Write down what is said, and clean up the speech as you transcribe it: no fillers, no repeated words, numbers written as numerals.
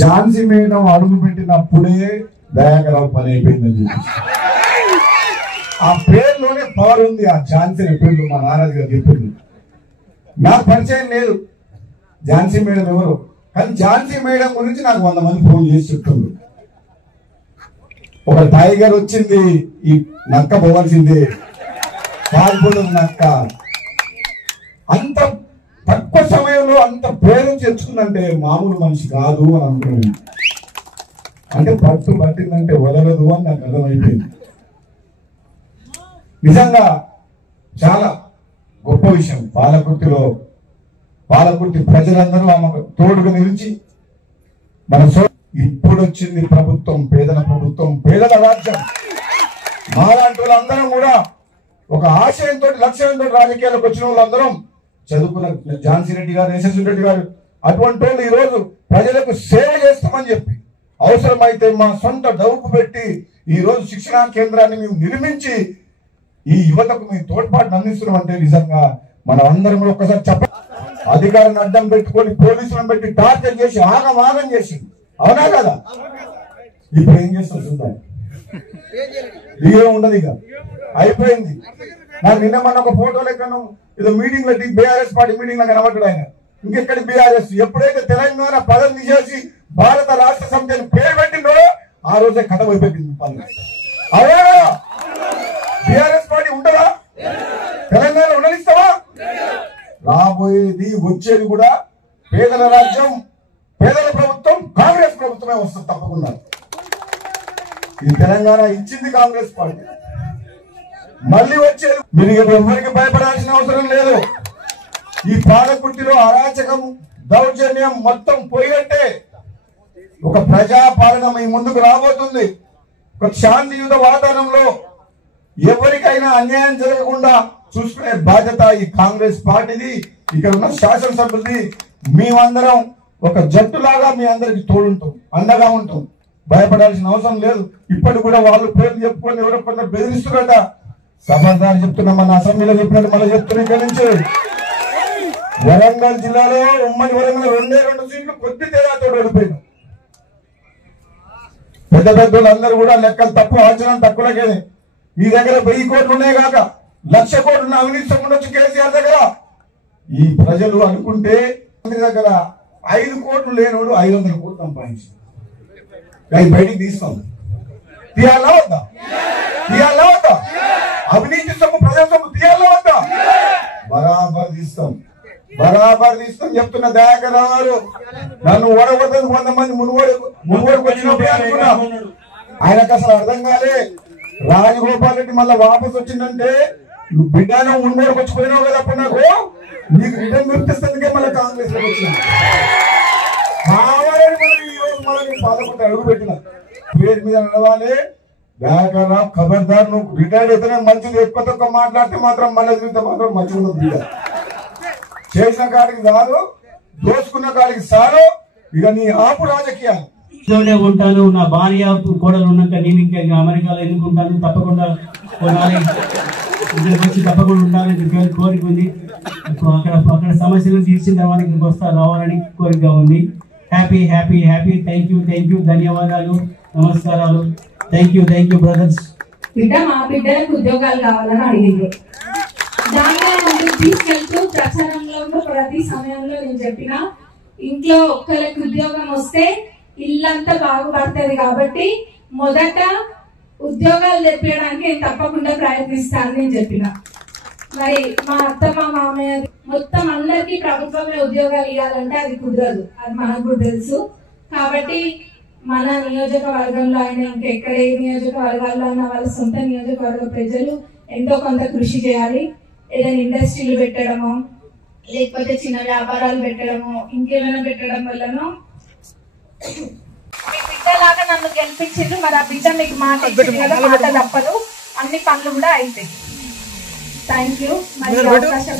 Jhansi madam అడుగు పెట్టినప్పుడే దయాకరావు పని అయిపోయిందని చెప్పి ఆ పేరులోనే పవర్ ఉంది. ఆ ఝాన్సీ పేరు మా నారాజు గారు చెప్పింది. నాకు పరిచయం లేదు ఝాన్సీ మేడం ఎవరు, కానీ ఝాన్సీ మేడం గురించి నాకు 100 మంది ఫోన్ చేసి చెప్తుంది. ఒక టైగర్ వచ్చింది, ఈ నక్క పోవాల్సిందే, పాల్గొడు నక్క. అంత తక్కువ సమయంలో అంత పేరు తెచ్చుకుందంటే మామూలు మనిషి కాదు అని అనుకున్నాను. అంటే పట్టు పట్టిందంటే వదలదు అని నాకు అర్థమైపోయింది. నిజంగా చాలా గొప్ప విషయం. పాలకుర్తి ప్రజలందరూ ఆమెకు తోడుగా నిలిచి మన ఇప్పుడు వచ్చింది ప్రభుత్వం, పేదల ప్రభుత్వం, పేదల రాజ్యం. మాలాంటి వాళ్ళందరం కూడా ఒక ఆశయంతో లక్ష్యంతో రాజకీయాలకు వచ్చిన వాళ్ళందరం చదువుకున్న ఝాన్సీ రెడ్డి గారు, యశస్వి రెడ్డి గారు అటువంటి వాళ్ళు ఈ రోజు ప్రజలకు సేవ చేస్తామని చెప్పి అవసరమైతే మా సొంత డబ్బు పెట్టి ఈ రోజు శిక్షణా కేంద్రాన్ని మేము నిర్మించి ఈ యువతకు మేము తోడ్పాటును అందిస్తున్నాం. అంటే నిజంగా మనం అందరం కూడా ఒక్కసారి చెప్ప అధికారాన్ని అడ్డం పెట్టుకొని పోలీసులను పెట్టి టార్చర్ చేసి ఆగం చేసి, అవునా కదా? ఇప్పుడు ఏం చేస్తాం చూద్దాం. ఉండదు, ఇక అయిపోయింది. నాకు నిన్న మన ఒక ఫోటో లెక్కను ఏదో మీటింగ్ లో బీఆర్ఎస్ పార్టీ మీటింగ్ లో కనబడ్డాడు ఆయన. ఇంకెక్కడి బీఆర్ఎస్ ఎప్పుడైతే తెలంగాణ పదం తీసేసి భారత రాష్ట్ర సమితి అని పేరు పెట్టిండో ఆ రోజే కథ అయిపోయింది. అవునా? బీఆర్ఎస్ పార్టీ ఉంటుందా? తెలంగాణ ఉండనిస్తావా? రాబోయేది వచ్చేది కూడా పేదల రాజ్యం, పేదల ప్రభుత్వం, కాంగ్రెస్ ప్రభుత్వమే వస్తుంది తప్పకుండా. ఈ తెలంగాణ ఇచ్చింది కాంగ్రెస్ పార్టీ, మళ్ళీ వచ్చేది. మీరు ఎవరికి భయపడాల్సిన అవసరం లేదు. ఈ పాలకుర్తిలో అరాచకం, దౌర్జన్యం మొత్తం పోయినట్టే ఒక ప్రజాపాలన మీ ముందుకు రాబోతుంది. ఒక శాంతియుత వాతావరణంలో ఎవరికైనా అన్యాయం జరగకుండా చూసుకునే బాధ్యత ఈ కాంగ్రెస్ పార్టీది, ఇక్కడ ఉన్న శాసనసభ్యులది. మేమందరం ఒక జట్టులాగా మీ అందరికి తోడుంటాం, అండగా ఉంటాం. భయపడాల్సిన అవసరం లేదు. ఇప్పటి కూడా వాళ్ళు పేర్లు చెప్పుకొని ఎవరో కొందరు బెదిరిస్తున్నారట. సమాధానం చెప్తున్నా, మన అసెంబ్లీలో చెప్పినట్టు మళ్ళీ చెప్తున్నా. ఇక్కడ నుంచి వరంగల్ జిల్లాలో ఉమ్మడి వరంగల్ 2 సీట్లు కొద్ది తేడాతో ఓడిపోయినాం. పెద్ద పెద్దోళ్ళందరూ కూడా లెక్కలు తక్కువ, ఆచరణ తక్కువకే. మీ దగ్గర 1000 కోట్లు ఉన్నాయి కాక 1,00,000 కోట్లు అవినీతి ఉండొచ్చు కేసీఆర్ దగ్గర. ఈ ప్రజలు అనుకుంటే దగ్గర 5 కోట్లు లేనోడు 500 కోట్లు సంపాదించారు. అవి బయటికి తీస్తాం. తీయాలా వద్దా? అవినీతి సొమ్ము, ప్రజల సొమ్ము తీయాలా వద్దా? బరాబర్ తీస్తాం చెప్తున్న దయాకరావు గారు. నన్ను ఓడగొట్టదు 100 మంది మునుగోడుకు వచ్చినప్పుడు అనుకున్నా. ఆయనకు అసలు అర్థం కాలే. రాజగోపాల్ రెడ్డి మళ్ళీ వాపసు వచ్చిందంటే నువ్వు బిడ్డను మునుగోడుకు వచ్చిపోయినావు కదా, అప్పుడు నాకు నీకు రిటర్న్ గుర్తిస్తుందికే మళ్ళీ కాంగ్రెస్ లో వచ్చింది. కావాలని మనం ఈ రోజు మనకి పాలకుర్తి అడుగు పెట్టిన పేరు మీద నడవాలి. దయాకరావు ఖబర్దార్, నువ్వు రిటైర్డ్ అయితేనే మంచిది. ఎక్కువ తక్కువ మాట్లాడితే మాత్రం మళ్ళీ జీవితం మాత్రం మంచిగా ఉండదు. బిడ్డ చేసిన కాడికి కాదు, దోసుకున్న కాడికి సారు. ఇక నీ ఆపు రాజకీయాలు. ఉంటాను, నా భార్య కోడలు ఉన్నాక నేను ఇంకా అమెరికాలో ఎన్నుకుంటాను. తప్పకుండా వచ్చి తప్పకుండా ఉండాలని కోరిక ఉంది. అక్కడ సమస్యలు తీర్చిన తర్వాత ఇక్కడికి రావాలని కోరిక ఉంది. Happy happy happy. Thank you, ధన్యవాదాలు, నమస్కారాలు. Thank you brothers. బిడ్డ మా బిడ్డలకు ఉద్యోగాలు కావాలని అడిగింది. దానిలో ముందుకు తీసుకెళ్తూ ప్రచారంలో ప్రతి సమయంలో నేను చెప్పిన, ఇంట్లో ఒక్కరికి ఉద్యోగం వస్తే ఇల్లంతా బాగుపడుతుంది కాబట్టి మొదట ఉద్యోగాలు తెప్పించడానికి నేను తప్పకుండా ప్రయత్నిస్తాను నేను చెప్పిన. మరి మా అత్తమ్మ మామయ్య మొత్తం అందరికీ ప్రభుత్వమే ఉద్యోగాలు ఇవ్వాలంటే అది కుదరదు, అది మనకు కూడా తెలుసు. కాబట్టి మన నియోజకవర్గంలో అయినా ఇంకెక్కడ ఏ నియోజకవర్గాల్లో అయినా వాళ్ళ సొంత నియోజకవర్గ ప్రజలు ఎంతో కొంత కృషి చేయాలి. ఏదైనా ఇండస్ట్రీలు పెట్టడమో లేకపోతే చిన్న వ్యాపారాలు పెట్టడమో ఇంకేమైనా పెట్టడం వల్లనో బిడ్డలాగా నన్ను గెలిపించిండ్రు. మరి ఆ బిడ్డ మీకు మాట ఇచ్చింది కదా, మాట తప్పదు, అన్ని పనులు కూడా అవుతాయి. Thank you. మరి అవకాశం